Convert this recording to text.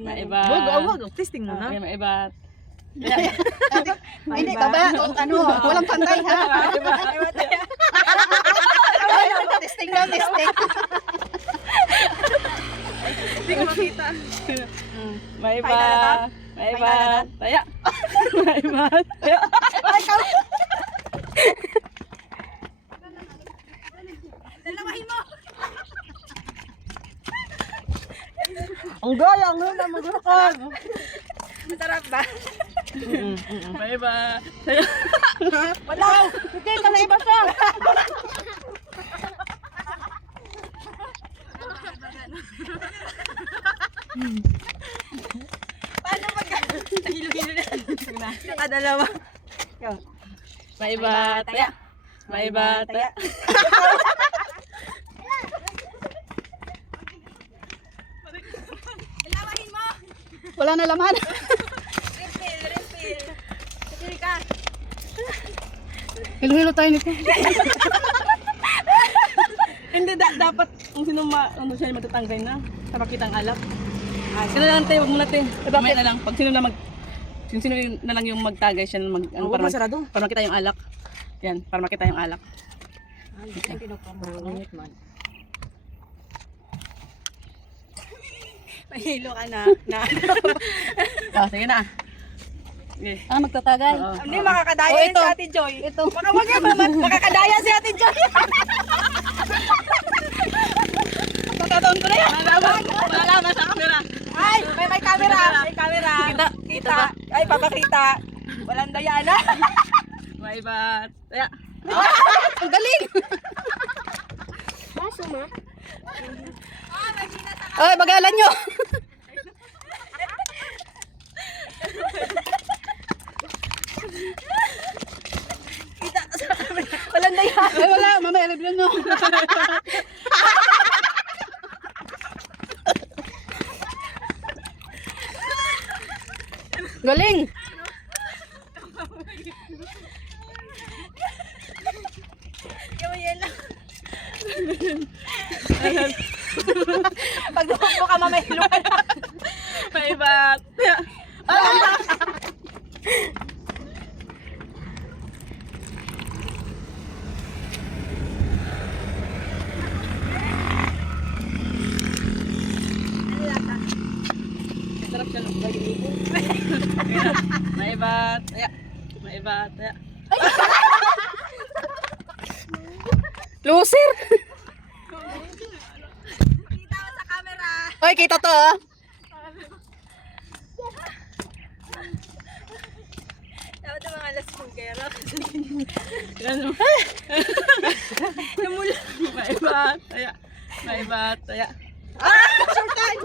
Maiba. Wag. Testing mo na. Okay, maiba. Hindi, baba. Walang pantay ha. Testing daw, testing. Hindi ko makita. Maiba. Maiba. Taya. Maiba. Taya. Dalawahin mo. Ang gaya, ang gaya, magulakad. Masarap ba? Maiba. Taya. Wala. Hindi, ka na iba siya. Paano hilo-hilo na? Nakadalawa. Maiba. Taya. Maiba. Taya. Dalawahin mo. Wala na laman. Refill. Refill ka. Hilo-hilo tayo nito. Hindi, dapat kung sino ano siya matatanggal na. Sa pakitang alak. Sino lang tayo, wag muna tayo. Mamaya na lang. Pag sino na sino na lang yung magtagay siya na Huwag masarado. para makita yung alak. Yan, para makita yung alak. Ay, hindi pinupamangit man. Mahilo ka na. Sige na. Okay. Magtatagal. Oo. Hindi makakadaya Oh, yun ito. si Ate Joy. Ito. Baka wag yan, makakadaya si Ate Joy. Pagkataon ko na yan. Malalaman sa camera. Ay, may camera. May camera. Kita ba? Ay, papakita. Walang daya na. Maiba. Taya. Ang galing. Ay, bagalan nyo. Kita sa camera. Walang daya. Ay, wala. Mamaya, aliblan nyo. Galing. Yan lang. Pag dumukbo ka, mamahilo ka na. Maiba. Taya. Sarap siya ng bagay. Maiba. Taya. Maiba. Taya. Loser. Kita mo sa camera. Oy, kita to ah. Dapat yung mga lasmungkero. Ano? Namula. Maiba. Taya. Maiba. Taya. Ah! Sultan!